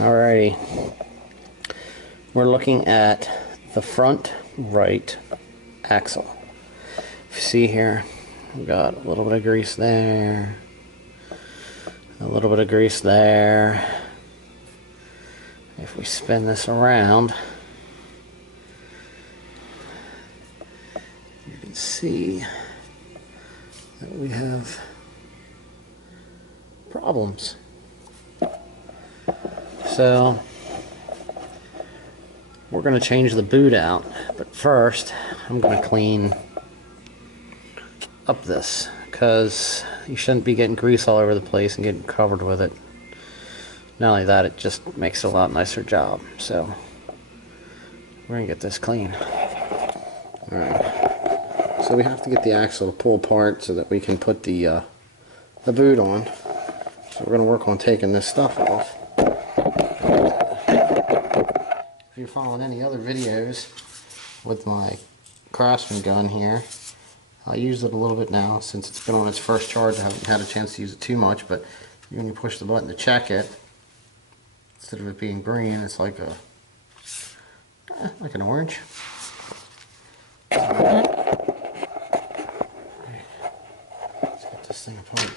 Alrighty, we're looking at the front right axle. If you see here, we've got a little bit of grease there, a little bit of grease there. If we spin this around, you can see that we have problems. So we're going to change the boot out, but first I'm going to clean up this, because you shouldn't be getting grease all over the place and getting covered with it. Not only that, it just makes it a lot nicer job. So we're going to get this clean. Alright, so we have to get the axle to pull apart so that we can put the boot on. So we're going to work on taking this stuff off. If you're following any other videos with my Craftsman gun here, I use it a little bit now since it's been on its first charge. I haven't had a chance to use it too much, but when you push the button to check it, instead of it being green, it's like an orange. Let's get this thing apart.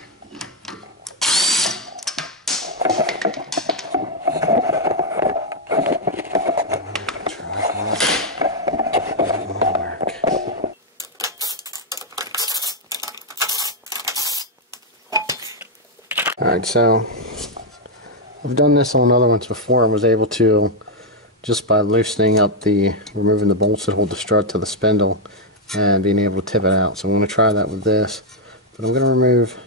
Alright, so I've done this on other ones before and was able to, just by loosening up removing the bolts that hold the strut to the spindle and being able to tip it out. So I'm going to try that with this, but I'm going to remove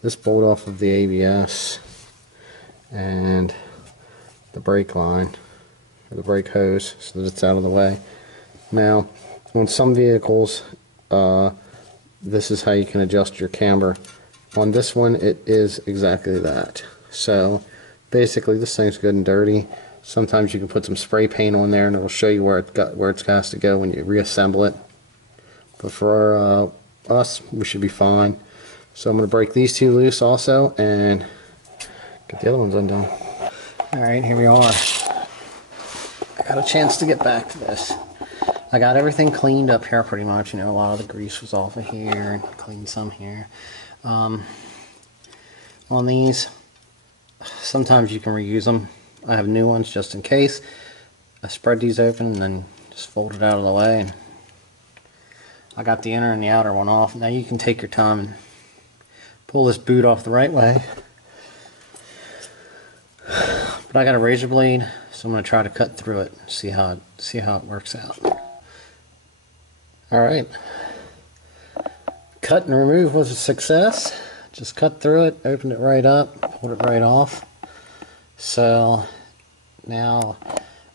this bolt off of the ABS and the brake line, or the brake hose, so that it's out of the way. Now, on some vehicles, this is how you can adjust your camber. On this one, it is exactly that. So basically, this thing's good and dirty. Sometimes you can put some spray paint on there and it'll show you where it has to go when you reassemble it. But for us, we should be fine. So I'm going to break these two loose also and get the other ones undone. Alright, here we are. I got a chance to get back to this. I got everything cleaned up here pretty much. You know, a lot of the grease was off of here and cleaned some here. On these, sometimes you can reuse them. I have new ones just in case. I spread these open and then just fold it out of the way, and I got the inner and the outer one off. Now you can take your time and pull this boot off the right way, but I got a razor blade, so I'm going to try to cut through it and see how it works out. Alright, cut and remove was a success. Just cut through it, opened it right up, pulled it right off. So now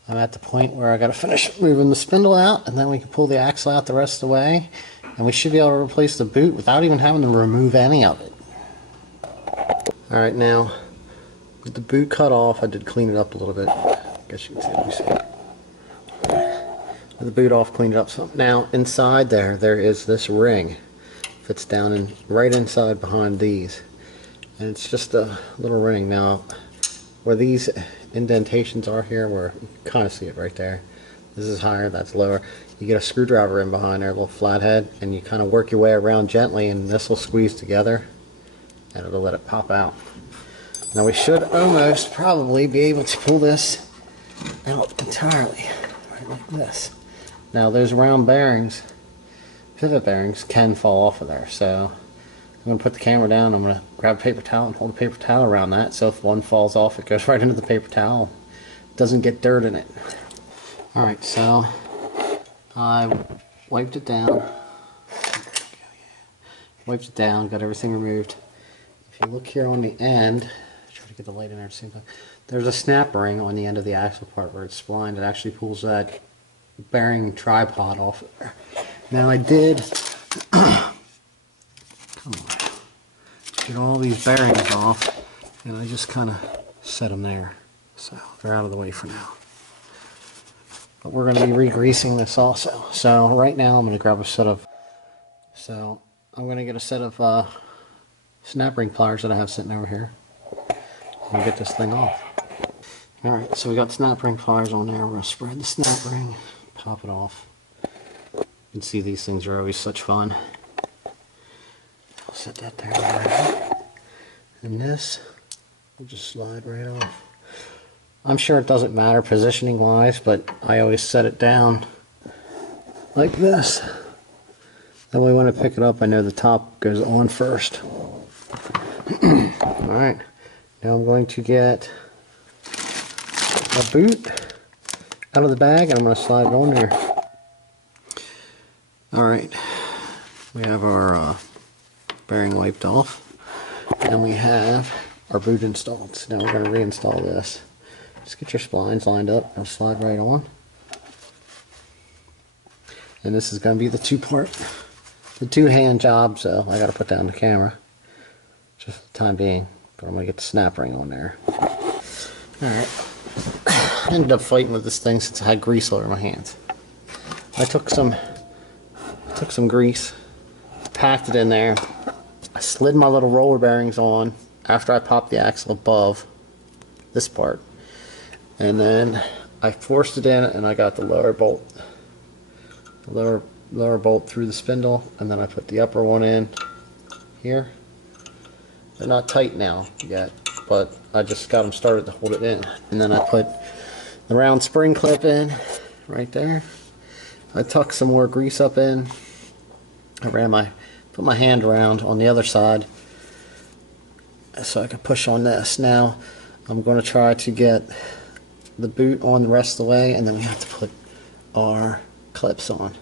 I'm at the point where I got to finish moving the spindle out, and then we can pull the axle out the rest of the way, and we should be able to replace the boot without even having to remove any of it. Alright, now with the boot cut off, I did clean it up a little bit. I guess you can see it. Let me see. With the boot off, cleaned it up some. Now inside there is this ring. Fits down right inside behind these, and it's just a little ring. Now where these indentations are here, where you can kind of see it right there, this is higher, that's lower, you get a screwdriver in behind there, a little flathead, and you kind of work your way around gently, and this will squeeze together and it'll let it pop out. Now we should almost probably be able to pull this out entirely, right like this. Now those round bearings, pivot bearings, can fall off of there, so I'm going to put the camera down. I'm going to grab a paper towel and hold a paper towel around that, so if one falls off, it goes right into the paper towel. It doesn't get dirt in it. Alright, so I wiped it down. Wiped it down, got everything removed. If you look here on the end, try to get the light in there at the same time, there's a snap ring on the end of the axle part where it's splined. It actually pulls that bearing tripod off of there. Now I did get all these bearings off, and I just kind of set them there, so they're out of the way for now. But we're going to be re-greasing this also. So right now I'm going to grab a set of, get a set of snap ring pliers that I have sitting over here and get this thing off. Alright, so we got snap ring pliers on there. We're going to spread the snap ring, pop it off. You can see these things are always such fun. I'll set that there. Right. And this will just slide right off. I'm sure it doesn't matter positioning wise, but I always set it down like this. That way when I pick it up, I know the top goes on first. Alright, now I'm going to get a boot out of the bag and I'm going to slide it on there. Alright, we have our bearing wiped off and we have our boot installed. So now we're going to reinstall this. Just get your splines lined up, it'll slide right on. And this is going to be the two-hand job, so I got to put down the camera just for the time being. But I'm going to get the snap ring on there. Alright. I ended up fighting with this thing since I had grease all over my hands. I took some grease, packed it in there. I slid my little roller bearings on after I popped the axle above this part. And then I forced it in and I got the lower bolt. The lower bolt through the spindle, and then I put the upper one in here. They're not tight now yet, but I just got them started to hold it in. And then I put the round spring clip in right there. I tucked some more grease up in. I put my hand around on the other side so I could push on this. Now I'm going to try to get the boot on the rest of the way, and then we have to put our clips on.